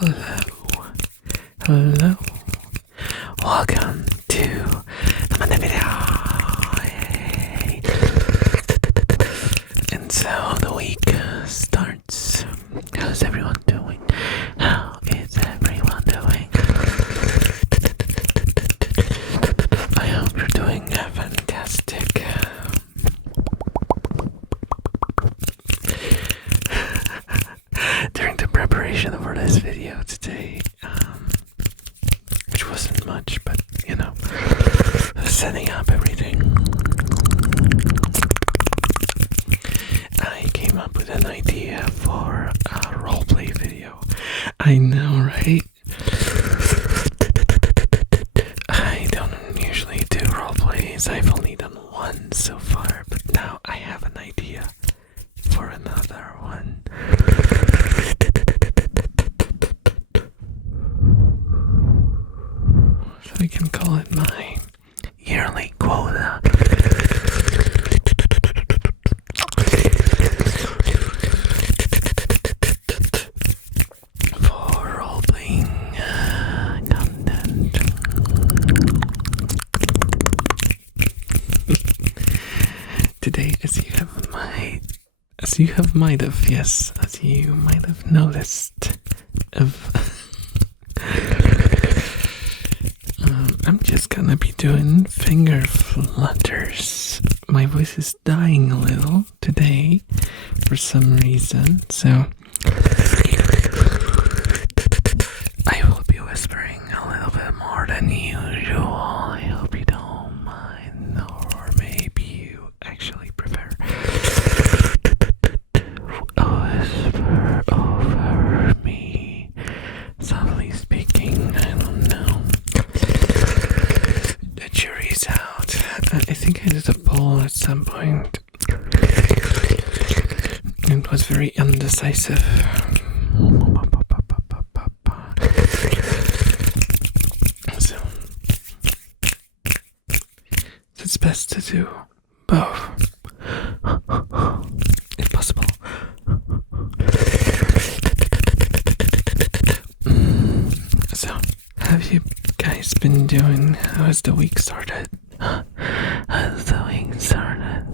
Hello. Welcome to another video. Yay. And so the week starts. How's everyone doing? How is everyone doing? I hope you're doing fantastic. During the preparation for this video today, which wasn't much, but you know, setting up everything, I came up with an idea for a roleplay video. I know, right? I don't usually do roleplays. I've only done one so far, but now I have an idea for another one. So we can call it my yearly quota. For role-playing content. Today, as you might have noticed, I'm just gonna be doing finger flutters. My voice is dying a little today for some reason, so I will be whispering a little bit more than usual. I hope you don't mind, or maybe you actually prefer whisper over me, softly speaking. I don't know. The jury's out. I think I did a poll at some point. It was very undecisive. So it's best to do both, if possible. So, have you guys been doing? How has the week started? How's the week started?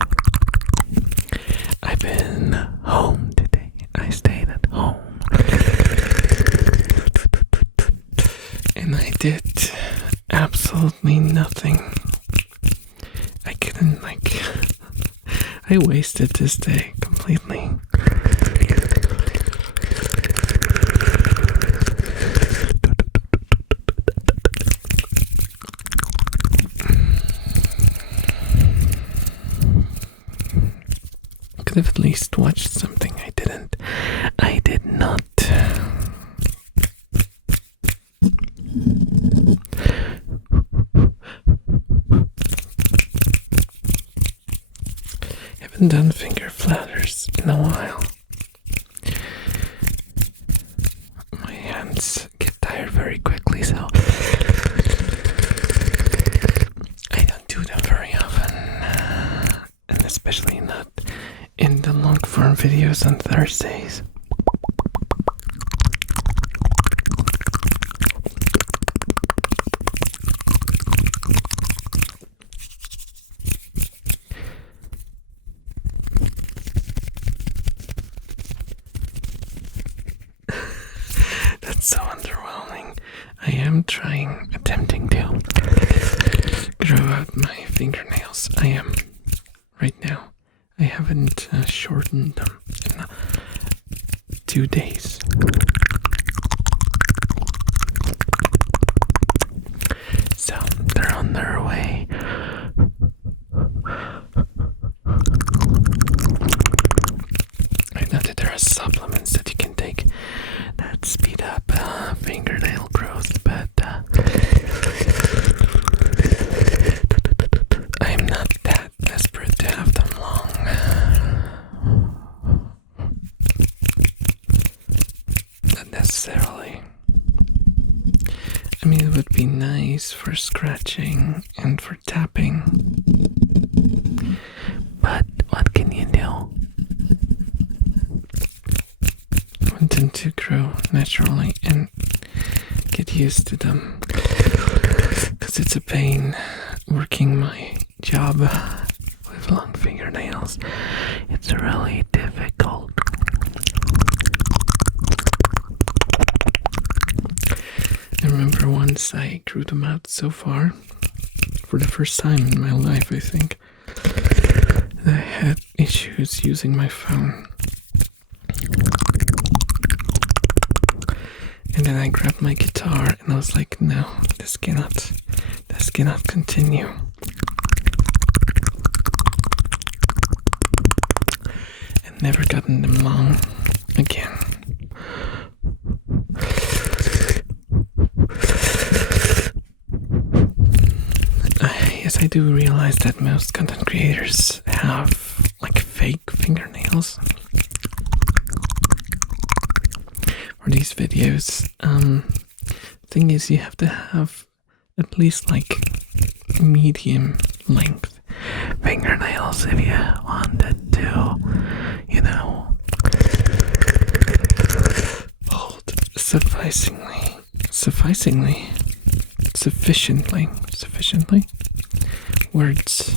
I've been home today. I stayed at home. And I did absolutely nothing. I couldn't, I wasted this day completely. Could have at least watched something. I didn't. I did not. Haven't done finger flutters in a while. My hands get tired very quickly, so I don't do them very often, and especially not in the long form videos on Thursdays. That's so underwhelming. I am attempting to grow out my fingernails. I am right now. I haven't shortened them in 2 days. So they're on their way. I know that there are supplements that you can take that speed up fingernail growth, but I'm not that desperate to have them long. Not necessarily. I mean, it would be nice for scratching and for tapping, but what can you do? them to grow naturally and get used to them. Because it's a pain working my job with long fingernails. It's really difficult. I remember once I grew them out so far, for the first time in my life, I think, that I had issues using my phone. And then I grabbed my guitar and I was like, no, this cannot continue. And never gotten them long again. Yes, I do realize that most content creators have like fake fingernails for these videos. Thing is, you have to have at least like medium length fingernails if you wanted to, you know, hold sufficiently. Words,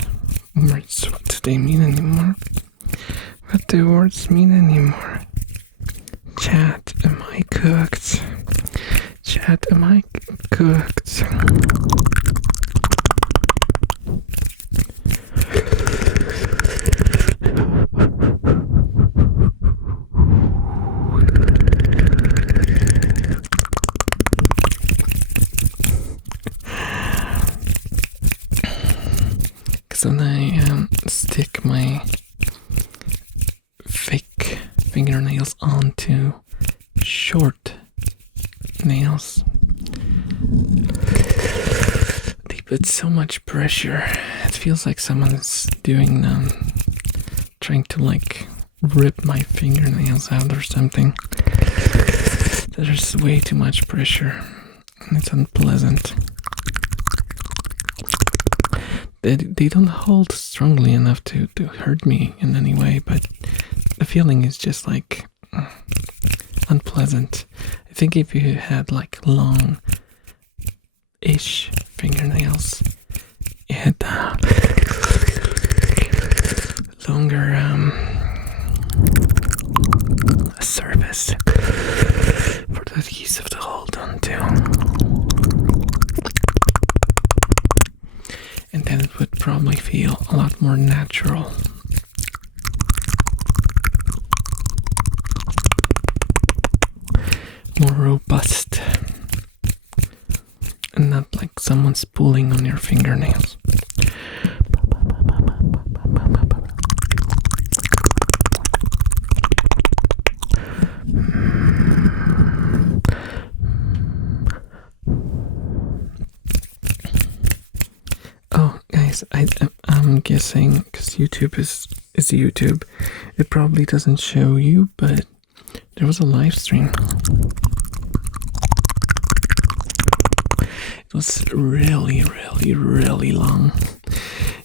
what do they mean anymore? What do words mean anymore? Chat, am I cooked? Chat, am I cooked? So when I stick my fake fingernails onto short nails, they put so much pressure. It feels like someone's doing trying to like rip my fingernails out or something. There's way too much pressure and it's unpleasant. They don't hold strongly enough to hurt me in any way, but the feeling is just like unpleasant. I think if you had like long-ish fingernails, you had longer surface for the adhesive to hold on to. And then it would probably feel a lot more natural. More robust. And not like someone's pulling on your fingernails. I'm guessing, because YouTube is YouTube, it probably doesn't show you, but there was a live stream. It was really, really, really long.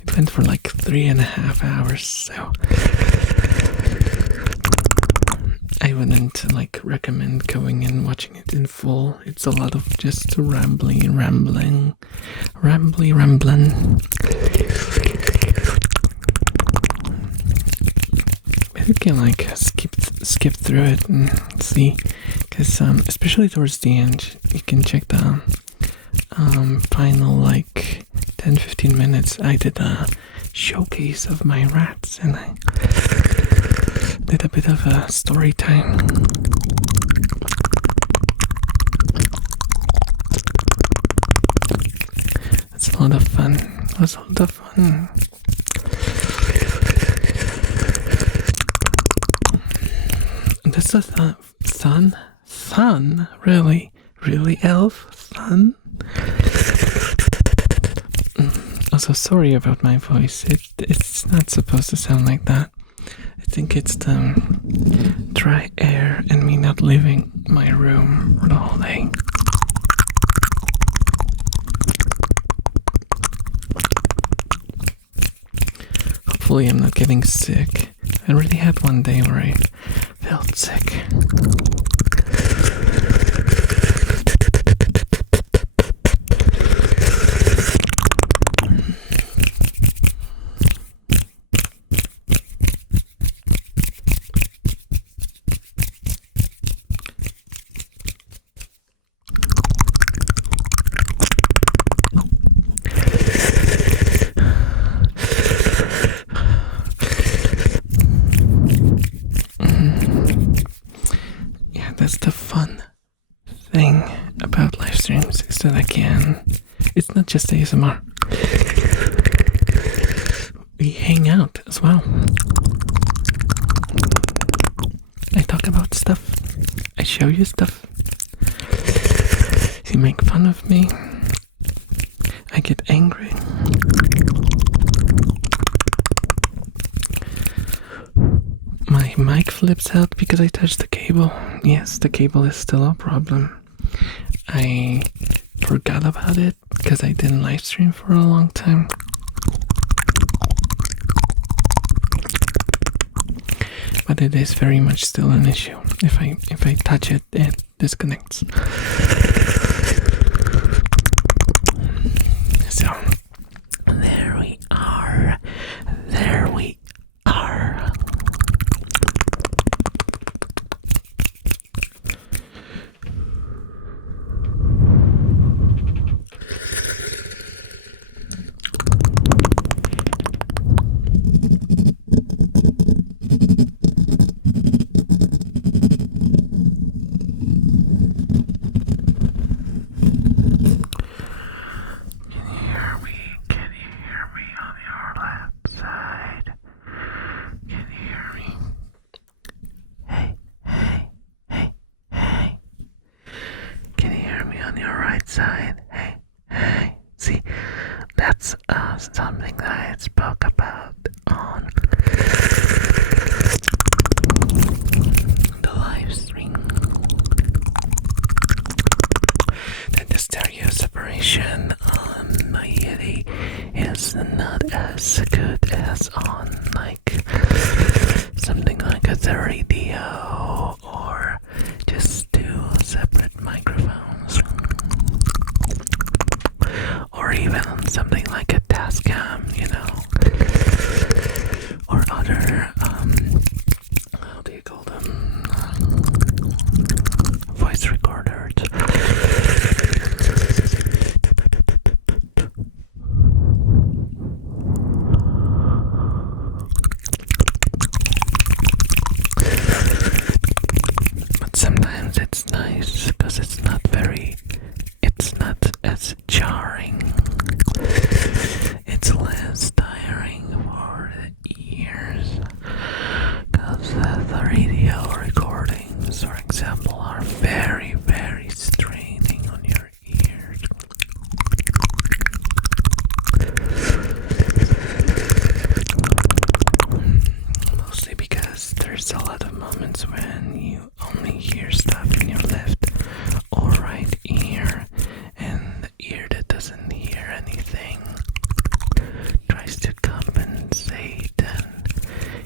It went for like 3.5 hours, so I wouldn't like recommend going and watching it in full. It's a lot of just rambling. You can like skip through it and see, because especially towards the end, you can check the final like 10-15 minutes. I did a showcase of my rats and I did a bit of a story time. It's a lot of fun. This is a sun, really, elf, sun. Also, sorry about my voice. It's not supposed to sound like that. I think it's the dry air and me not leaving my room for the whole day. Hopefully I'm not getting sick. I already had one day where I felt sick. That's the fun thing about live streams, is that it's not just ASMR. We hang out as well. I talk about stuff. I show you stuff. You make fun of me. I get angry. My mic flips out because I touched the cable. Yes, the cable is still a problem. I forgot about it because I didn't live stream for a long time. But it is very much still an issue. If I touch it, it disconnects. So there we are. There we are. Something that I spoke about on the live stream. That the stereo separation on my Yeti is not as good as on like something like a 30DO or just two separate microphones. Or even something like a Tascam, you know, or other, how do you call them, voice recorders. But sometimes it's nice because it's not as jarring. It's less tiring for the ears, because the radio recordings, for example, are very, very straining on your ears. Mostly because there's a lot of moments when you only hear stuff in your left or right ear, and the ear that doesn't hear anything tries to compensate, and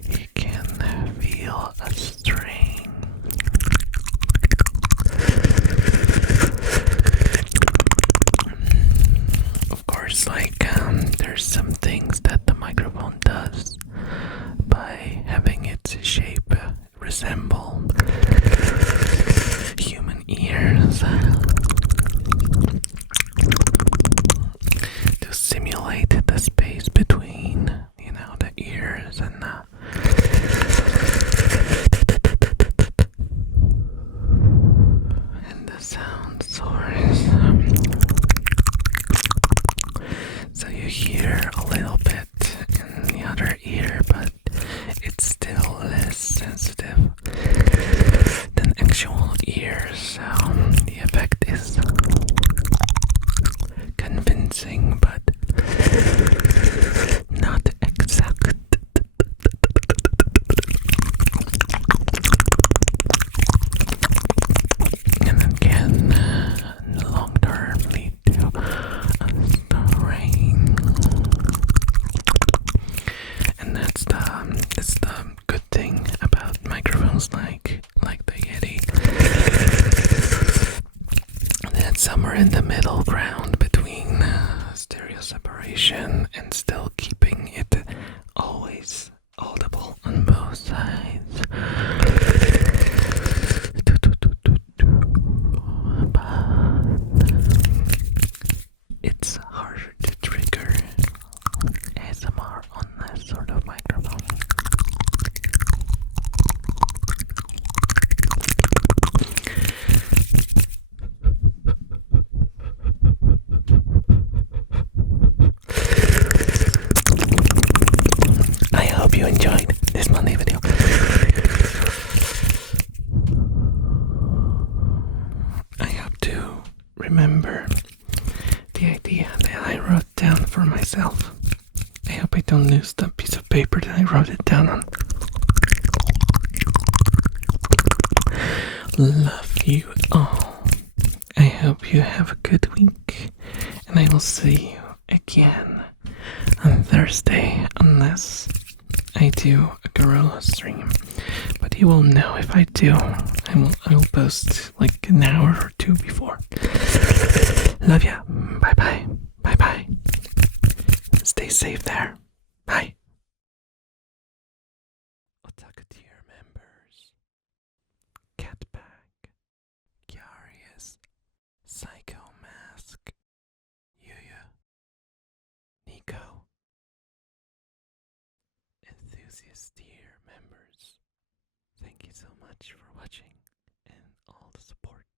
you can feel a strain. Of course, there's some things that the microphone does by having its shape resemble human ears to simulate the space between, the ears and the sound source. So you hear a little bit in the other ear, but it's still less sensitive than actual ears. So the effect is convincing, but not exact. And again, somewhere in the middle ground between stereo separation and still keeping it always audible on both sides. But it's harder to trigger ASMR on this sort of microphone. I hope you enjoyed this Monday video. I hope to remember the idea that I wrote down for myself. I hope I don't lose that piece of paper that I wrote it down on. Love you all. I hope you have a good week, and I will see you again on Thursday, unless I do a gorilla stream. But you will know if I do. I will post like an hour or two before. Love ya. Bye bye. Bye bye. Stay safe there. Bye. Otaku tier members: Catpack, Curious, Psycho Mask, Hiya, Nico. Enthusiast tier members, thank you so much for watching and all the support.